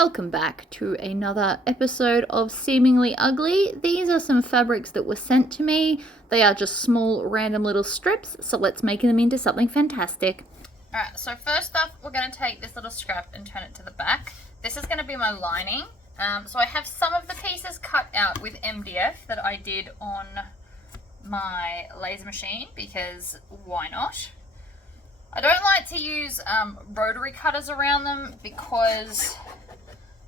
Welcome back to another episode of Seamingly Ugly. These are some fabrics that were sent to me. They are just small random little strips, so let's make them into something fantastic. Alright, so first off, we're going to take this little scrap and turn it to the back. This is going to be my lining. So I have some of the pieces cut out with MDF that I did on my laser machine, because why not? I don't like to use rotary cutters around them because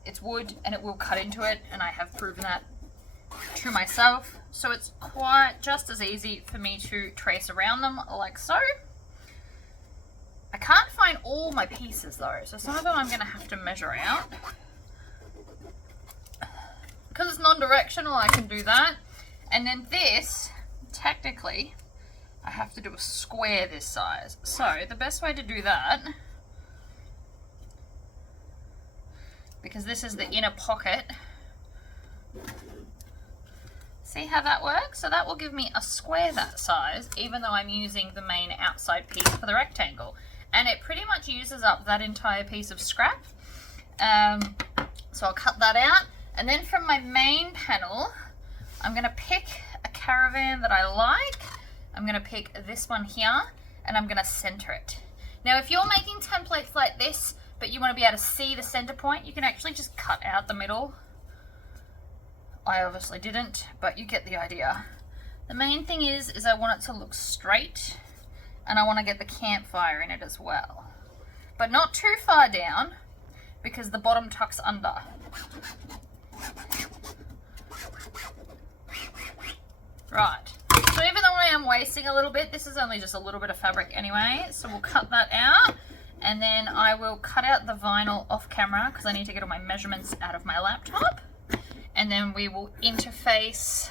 it's wood and it will cut into it, and I have proven that to myself. So it's quite just as easy for me to trace around them like so. I can't find all my pieces though, so some of them I'm going to have to measure out. Because it's non-directional, I can do that. And then this, technically, I have to do a square this size. So the best way to do that, because this is the inner pocket, see how that works? So that will give me a square that size, even though I'm using the main outside piece for the rectangle. And it pretty much uses up that entire piece of scrap. So I'll cut that out. And then from my main panel, I'm going to pick a caravan that I like. I'm going to pick this one here, and I'm going to center it. Now, if you're making templates like this, but you want to be able to see the center point, you can actually just cut out the middle. I obviously didn't, but you get the idea. The main thing is I want it to look straight, and I want to get the campfire in it as well. But not too far down, because the bottom tucks under. Right, so even though I am wasting a little bit, this is only just a little bit of fabric anyway, so we'll cut that out, and then I will cut out the vinyl off camera because I need to get all my measurements out of my laptop, and then we will interface.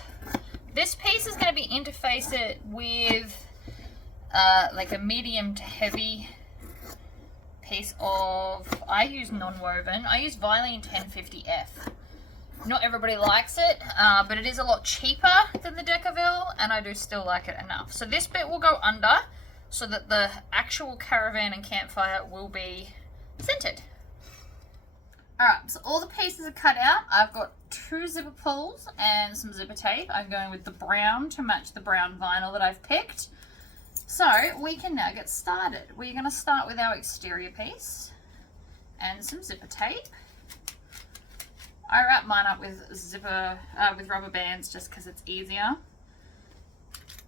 This piece is going to be interfaced with like a medium to heavy piece of, I use non-woven, I use Vilene 1050F. Not everybody likes it, but it is a lot cheaper than the Decaville, and I do still like it enough. So this bit will go under so that the actual caravan and campfire will be centered. Alright, so all the pieces are cut out. I've got 2 zipper pulls and some zipper tape. I'm going with the brown to match the brown vinyl that I've picked. So we can now get started. We're going to start with our exterior piece and some zipper tape. I wrap mine up with with rubber bands just because it's easier.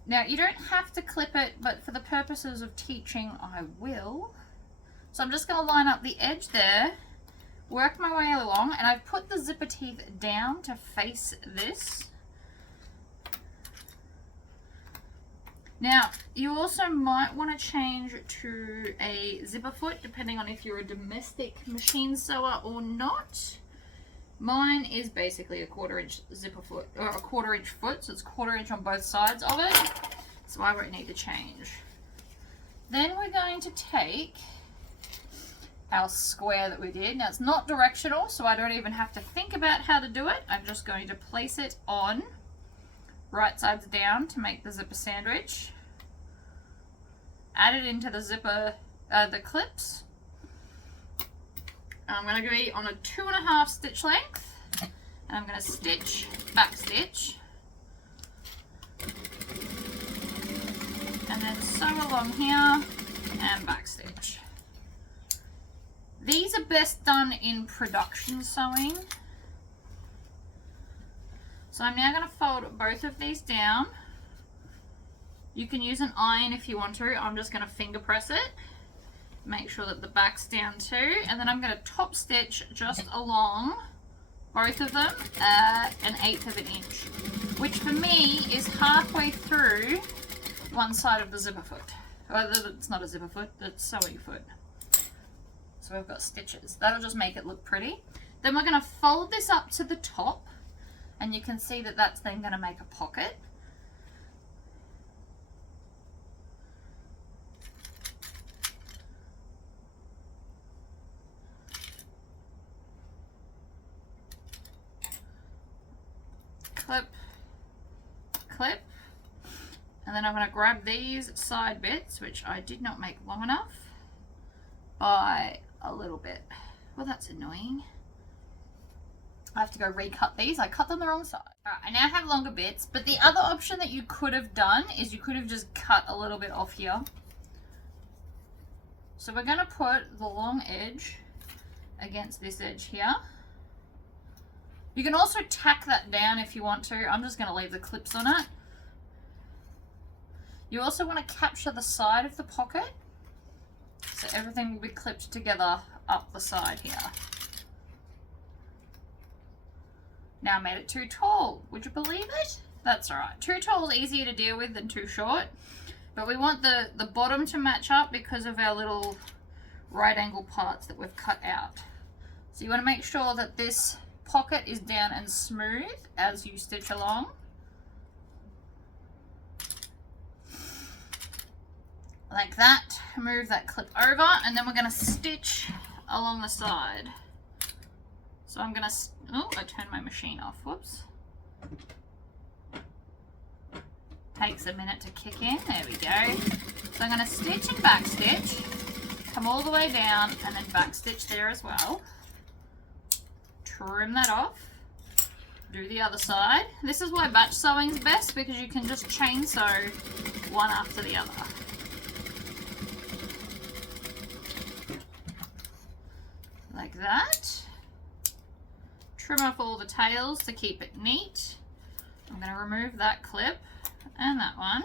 Now you don't have to clip it, but for the purposes of teaching I will. So I'm just going to line up the edge there, work my way along, and I've put the zipper teeth down to face this. Now you also might want to change to a zipper foot depending on if you're a domestic machine sewer or not. Mine is basically a 1/4 inch zipper foot, or a 1/4 inch foot, so it's 1/4 inch on both sides of it, so I won't need to change. Then we're going to take our square that we did. Now it's not directional, so I don't even have to think about how to do it. I'm just going to place it on right sides down to make the zipper sandwich. Add it into the zipper, the clips. I'm going to be on a 2.5 stitch length, and I'm going to stitch, back stitch, and then sew along here and back stitch. These are best done in production sewing. So I'm now going to fold both of these down. You can use an iron if you want to. I'm just going to finger press it. Make sure that the back's down too, and then I'm going to top stitch just along both of them 1/8 of an inch, which for me is halfway through one side of the zipper foot. Oh, it's not a zipper foot, it's sewing foot. So we've got stitches. That'll just make it look pretty. Then we're going to fold this up to the top, and you can see that that's then going to make a pocket. Clip, clip, and then I'm going to grab these side bits, which I did not make long enough, by a little bit. Well, that's annoying. I have to go recut these. I cut them the wrong side. All right, I now have longer bits, but the other option that you could have done is you could have just cut a little bit off here. So we're going to put the long edge against this edge here. You can also tack that down if you want to. I'm just going to leave the clips on it. You also want to capture the side of the pocket, so everything will be clipped together up the side here. Now I made it too tall. Would you believe it? That's alright. Too tall is easier to deal with than too short. But we want the bottom to match up because of our little right angle parts that we've cut out. So you want to make sure that this pocket is down and smooth as you stitch along. Like that. Move that clip over, and then we're going to stitch along the side. So I'm going to, oh, I turned my machine off, whoops. Takes a minute to kick in, there we go. So I'm going to stitch and back stitch, come all the way down, and then back stitch there as well. Trim that off, do the other side. This is why batch sewing is best, because you can just chain sew one after the other. Like that. Trim off all the tails to keep it neat. I'm going to remove that clip and that one,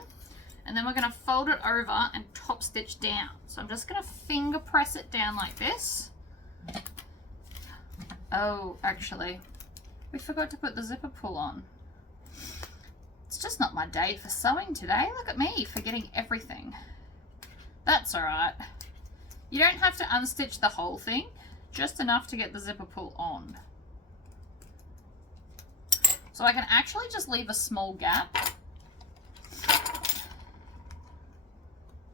and then we're going to fold it over and top stitch down. So I'm just going to finger press it down like this. Oh, actually, we forgot to put the zipper pull on. It's just not my day for sewing today. Look at me forgetting everything. That's alright. You don't have to unstitch the whole thing, just enough to get the zipper pull on. So I can actually just leave a small gap.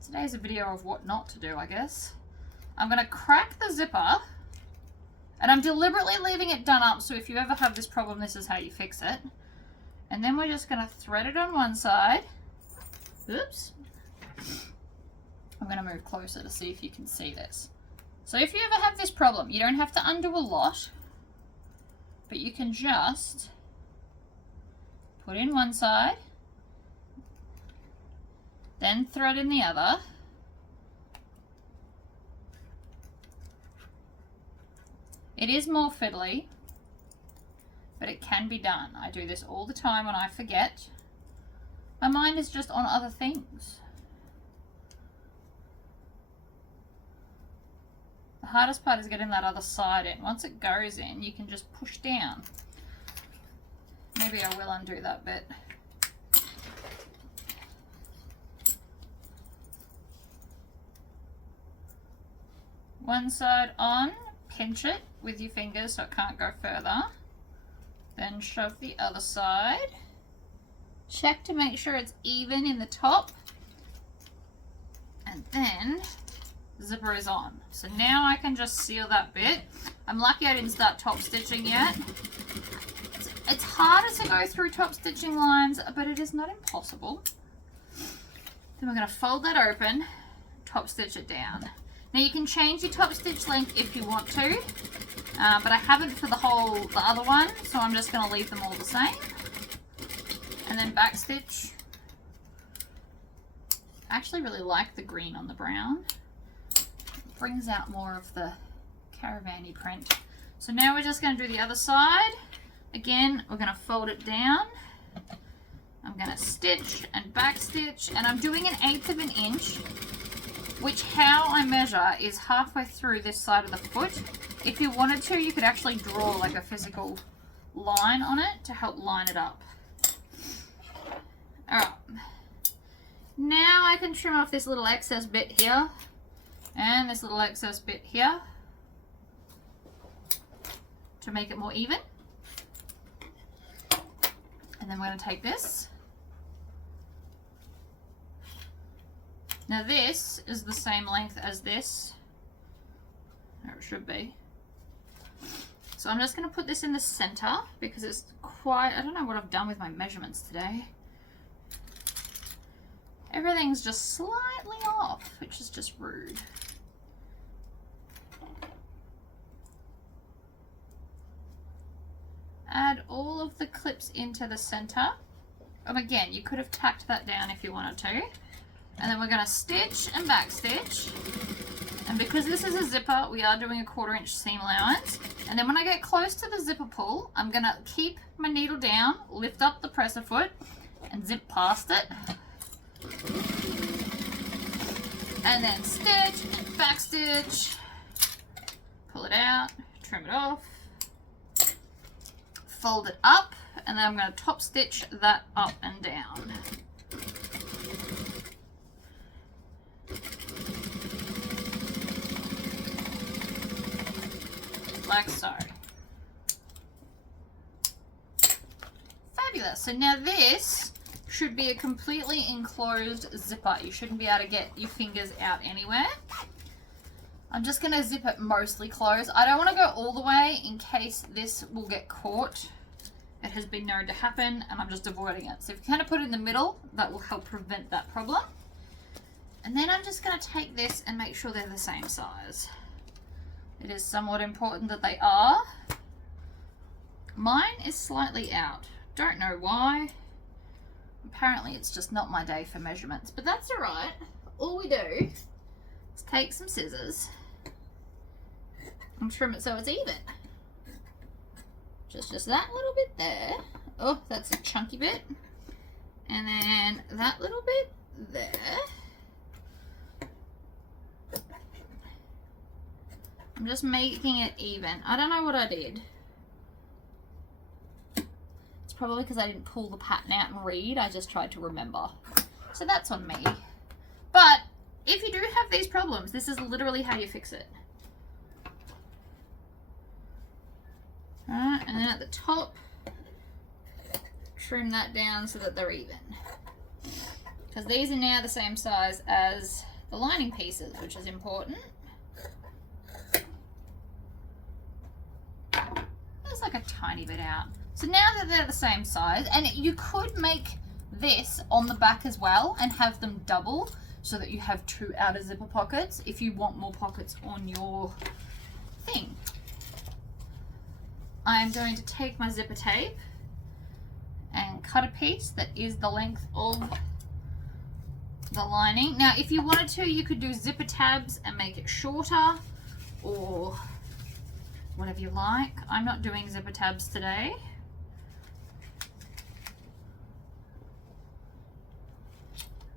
Today's a video of what not to do, I guess. I'm going to crack the zipper, and I'm deliberately leaving it done up, so if you ever have this problem, this is how you fix it. And then we're just going to thread it on one side. Oops. I'm going to move closer to see if you can see this. So if you ever have this problem, you don't have to undo a lot, but you can just put in one side, then thread in the other. It is more fiddly, but it can be done. I do this all the time when I forget. My mind is just on other things. The hardest part is getting that other side in. Once it goes in, you can just push down. Maybe I will undo that bit. One side on, pinch it with your fingers so it can't go further. Then shove the other side. Check to make sure it's even in the top. And then the zipper is on. So now I can just seal that bit. I'm lucky I didn't start top stitching yet. It's harder to go through top stitching lines, but it is not impossible. Then we're going to fold that open, top stitch it down. Now you can change your top stitch length if you want to, but I haven't for the other one, so I'm just going to leave them all the same. And then back stitch. I actually really like the green on the brown. It brings out more of the caravan-y print. So now we're just going to do the other side. Again, we're going to fold it down. I'm going to stitch and back stitch, and I'm doing 1/8 of an inch, which how I measure is halfway through this side of the foot. If you wanted to, you could actually draw like a physical line on it to help line it up. Alright. Now I can trim off this little excess bit here and this little excess bit here to make it more even. And then we're going to take this. Now this is the same length as this, or it should be. So I'm just going to put this in the center because it's quite, I don't know what I've done with my measurements today. Everything's just slightly off, which is just rude. all of the clips into the center. And again, you could have tacked that down if you wanted to. And then we're going to stitch and back stitch. And because this is a zipper, we are doing a 1/4 inch seam allowance. And then when I get close to the zipper pull, I'm going to keep my needle down, lift up the presser foot, and zip past it. And then stitch and back stitch. Pull it out, trim it off. Fold it up, and then I'm going to top stitch that up and down. Like so. Fabulous. So now this should be a completely enclosed zipper. You shouldn't be able to get your fingers out anywhere. I'm just going to zip it mostly closed. I don't want to go all the way in case this will get caught. It has been known to happen, and I'm just avoiding it. So if you kind of put it in the middle, that will help prevent that problem. And then I'm just going to take this and make sure they're the same size. It is somewhat important that they are. Mine is slightly out. Don't know why. Apparently it's just not my day for measurements, but that's all right. All we do is take some scissors and trim it so it's even. Just that little bit there. Oh, that's a chunky bit. And then that little bit there. I'm just making it even. I don't know what I did. It's probably because I didn't pull the pattern out and read. I just tried to remember. So that's on me. But if you do have these problems, this is literally how you fix it. Alright, and then at the top, trim that down so that they're even. Because these are now the same size as the lining pieces, which is important. There's like a tiny bit out. So now that they're the same size, and you could make this on the back as well and have them double so that you have 2 outer zipper pockets if you want more pockets on your thing. I'm going to take my zipper tape and cut a piece that is the length of the lining. Now, if you wanted to, you could do zipper tabs and make it shorter or whatever you like. I'm not doing zipper tabs today.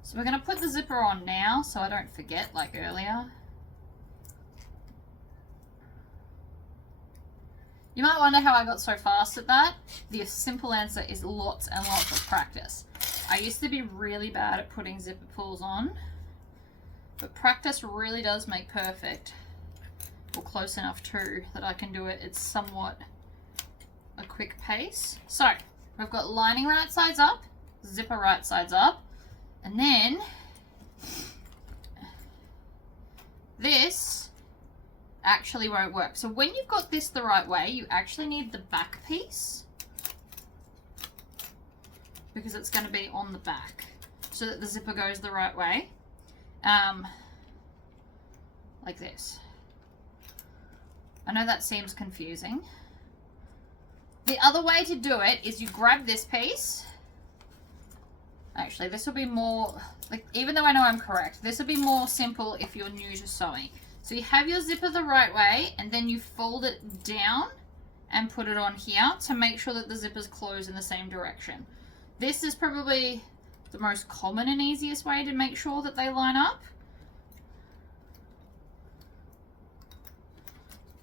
So we're going to put the zipper on now so I don't forget like earlier. You might wonder how I got so fast at that. The simple answer is lots and lots of practice. I used to be really bad at putting zipper pulls on, but practice really does make perfect. Or close enough too that I can do it. It's somewhat a quick pace. So we've got lining right sides up, zipper right sides up, and then this actually won't work. So when you've got this the right way, you actually need the back piece because it's going to be on the back so that the zipper goes the right way. Like this. I know that seems confusing. The other way to do it is you grab this piece. Actually, this will be more, like, even though I know I'm correct, this will be more simple if you're new to sewing. So you have your zipper the right way, and then you fold it down and put it on here to make sure that the zippers close in the same direction. This is probably the most common and easiest way to make sure that they line up.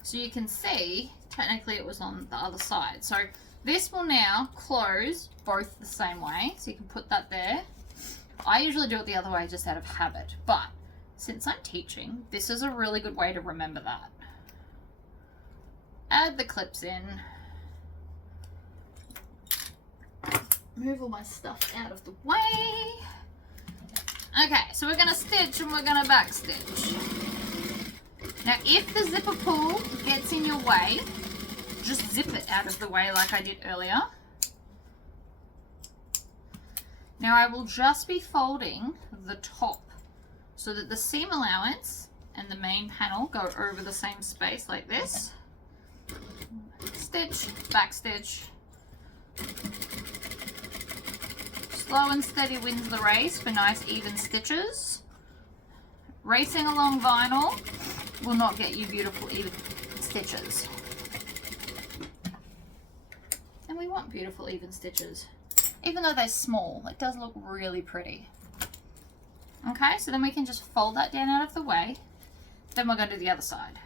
So you can see, technically it was on the other side. So this will now close both the same way. So you can put that there. I usually do it the other way just out of habit, but since I'm teaching, this is a really good way to remember that. Add the clips in. Move all my stuff out of the way. Okay, so we're gonna stitch and we're gonna back stitch. Now, if the zipper pull gets in your way, just zip it out of the way like I did earlier. Now, I will just be folding the top so that the seam allowance and the main panel go over the same space like this. Stitch, back stitch, Slow and steady wins the race for nice even stitches. Racing along vinyl will not get you beautiful even stitches. And we want beautiful even stitches. Even though they're small, it does look really pretty. Okay, so then we can just fold that down out of the way. Then we're going to do the other side.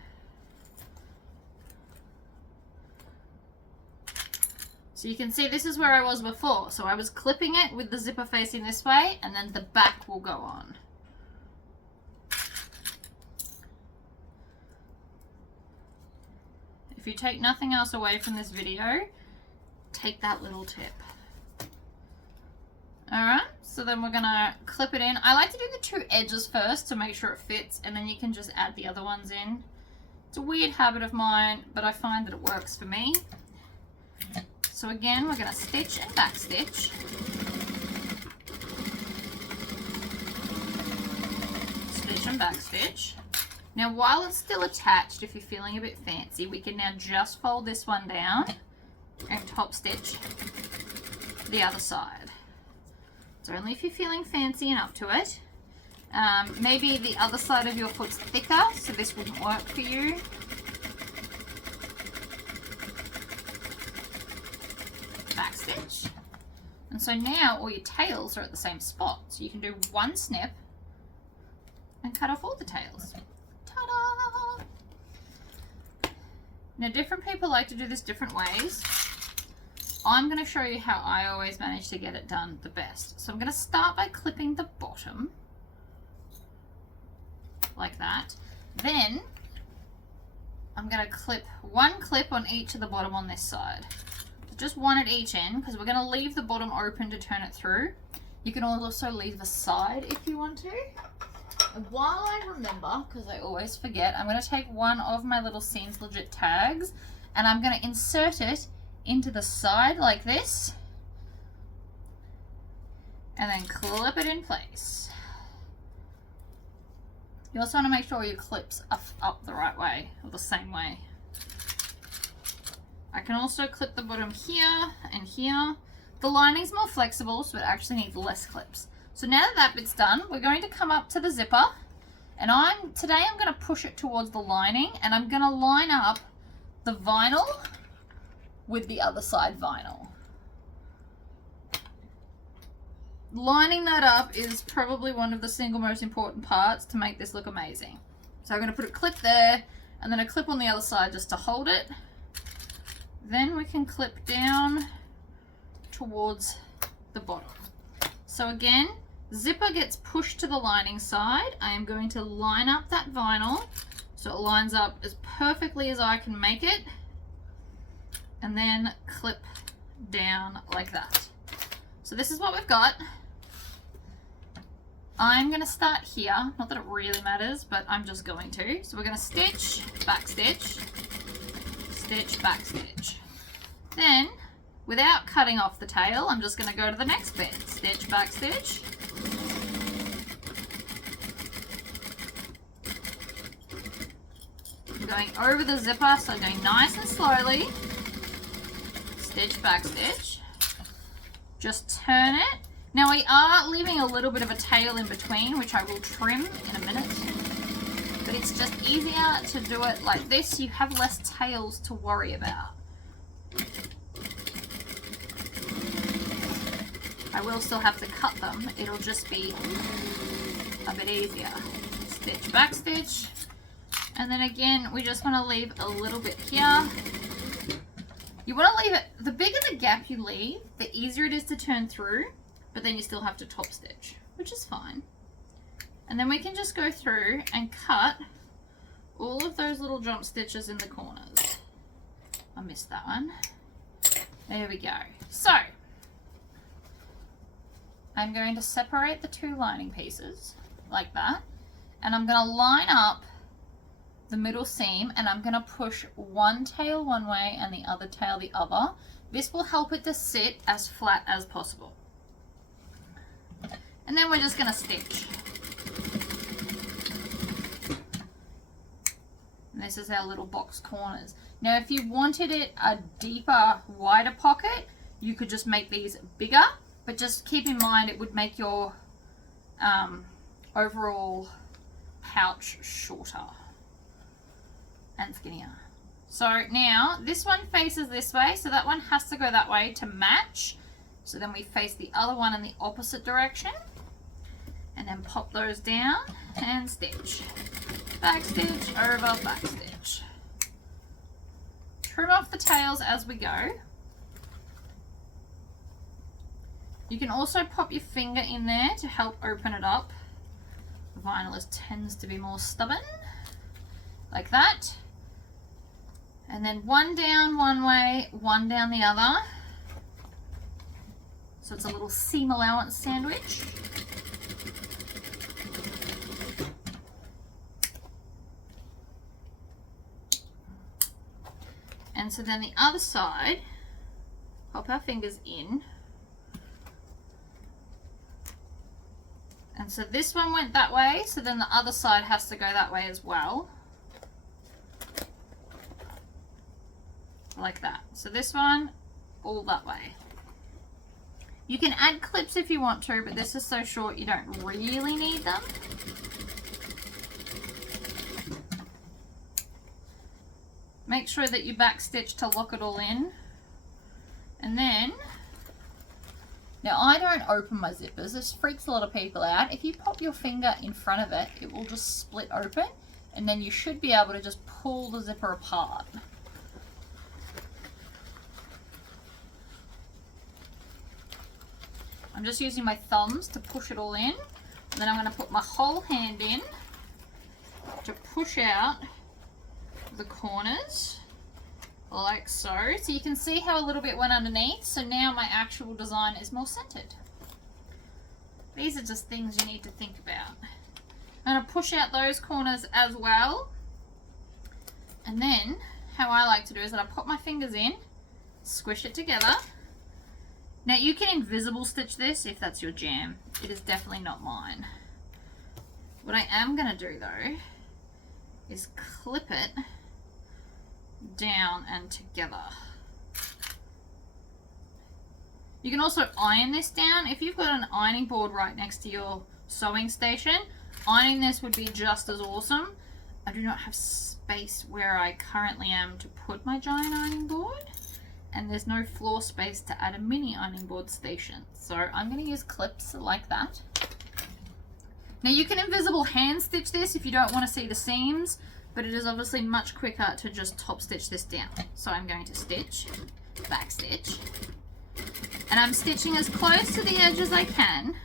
So you can see this is where I was before. So I was clipping it with the zipper facing this way, and then the back will go on. If you take nothing else away from this video, take that little tip. Alright, so then we're gonna clip it in. I like to do the two edges first to make sure it fits, and then you can just add the other ones in. It's a weird habit of mine, but I find that it works for me. So again, we're going to stitch and back stitch. Stitch and back stitch. Now while it's still attached, if you're feeling a bit fancy, we can now just fold this one down and top stitch the other side. So only if you're feeling fancy and up to it. Maybe the other side of your foot's thicker, so this wouldn't work for you. Backstitch. And so now all your tails are at the same spot. So you can do one snip and cut off all the tails. Ta-da! Now different people like to do this different ways. I'm going to show you how I always manage to get it done the best. So I'm going to start by clipping the bottom. Like that. Then I'm going to clip one clip on each of the bottom on this side. Just one at each end, because we're going to leave the bottom open to turn it through. You can also leave the side if you want to. And while I remember, because I always forget, I'm going to take one of my little Seams Legit tags and I'm going to insert it into the side like this and then clip it in place. You also want to make sure your clips are up the right way, or the same way. I can also clip the bottom here and here. The lining's more flexible, so it actually needs less clips. So now that that bit's done, we're going to come up to the zipper, and today I'm going to push it towards the lining, and I'm going to line up the vinyl with the other side vinyl. Lining that up is probably one of the single most important parts to make this look amazing. So I'm going to put a clip there, and then a clip on the other side just to hold it. Then we can clip down towards the bottom. So again, zipper gets pushed to the lining side. I am going to line up that vinyl so it lines up as perfectly as I can make it, and then clip down like that. So this is what we've got. I'm going to start here, not that it really matters, but I'm just going to. So we're going to stitch, back stitch, stitch, back stitch. Then, without cutting off the tail, I'm just going to go to the next bit. Stitch, back stitch. I'm going over the zipper, so going nice and slowly. Stitch, back stitch. Just turn it. Now we are leaving a little bit of a tail in between, which I will trim in a minute. But it's just easier to do it like this. You have less tails to worry about. I will still have to cut them. It'll just be a bit easier. Stitch, back stitch. And then again, we just want to leave a little bit here. You want to leave it, the bigger the gap you leave, the easier it is to turn through, but then you still have to top stitch, which is fine. And then we can just go through and cut all of those little jump stitches in the corners. I missed that one. There we go. So, I'm going to separate the two lining pieces like that, and I'm going to line up the middle seam, and I'm going to push one tail one way and the other tail the other. This will help it to sit as flat as possible. And then we're just going to stitch. And this is our little box corners. Now if you wanted it a deeper, wider pocket, you could just make these bigger, but just keep in mind it would make your overall pouch shorter and skinnier. So now this one faces this way, so that one has to go that way to match. So then we face the other one in the opposite direction, and then pop those down and stitch. Back stitch, over, back stitch. Trim off the tails as we go. You can also pop your finger in there to help open it up. Vinyl tends to be more stubborn, like that. And then one down one way, one down the other. So it's a little seam allowance sandwich. And so then the other side, pop our fingers in. And so this one went that way, so then the other side has to go that way as well. Like that. So this one, all that way. You can add clips if you want to, but this is so short you don't really need them. Make sure that you backstitch to lock it all in. And then, now I don't open my zippers, this freaks a lot of people out. If you pop your finger in front of it, it will just split open, and then you should be able to just pull the zipper apart. I'm just using my thumbs to push it all in, and then I'm going to put my whole hand in to push out the corners like so. So you can see how a little bit went underneath, so now my actual design is more centered. These are just things you need to think about. I'm going to push out those corners as well, and then how I like to do is that I pop my fingers in, squish it together. Now you can invisible stitch this if that's your jam. It is definitely not mine. What I am going to do though is clip it down and together. You can also iron this down. If you've got an ironing board right next to your sewing station, ironing this would be just as awesome. I do not have space where I currently am to put my giant ironing board, and there's no floor space to add a mini ironing board station. So I'm going to use clips like that. Now you can invisible hand stitch this if you don't want to see the seams, but it is obviously much quicker to just top stitch this down. So I'm going to stitch, back stitch, and I'm stitching as close to the edge as I can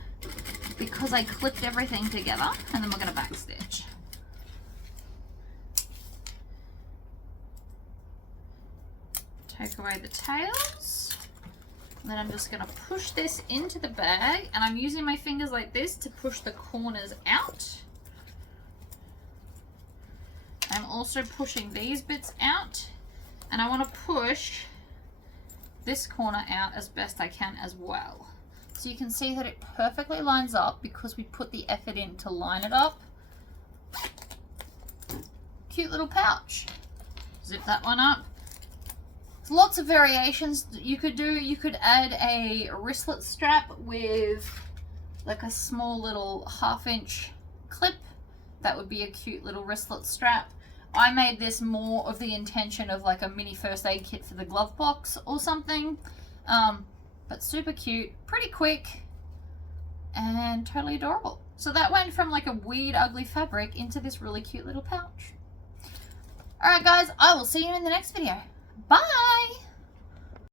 because I clipped everything together, and then we're going to back stitch. Take away the tails, and then I'm just going to push this into the bag, and I'm using my fingers like this to push the corners out. I'm also pushing these bits out, and I want to push this corner out as best I can as well. So you can see that it perfectly lines up because we put the effort in to line it up. Cute little pouch. Zip that one up. There's lots of variations that you could do. You could add a wristlet strap with like a small little 1/2-inch clip. That would be a cute little wristlet strap. I made this more of the intention of like a mini first aid kit for the glove box or something. But super cute, pretty quick, and totally adorable. So that went from like a weird, ugly fabric into this really cute little pouch. Alright guys, I will see you in the next video. Bye!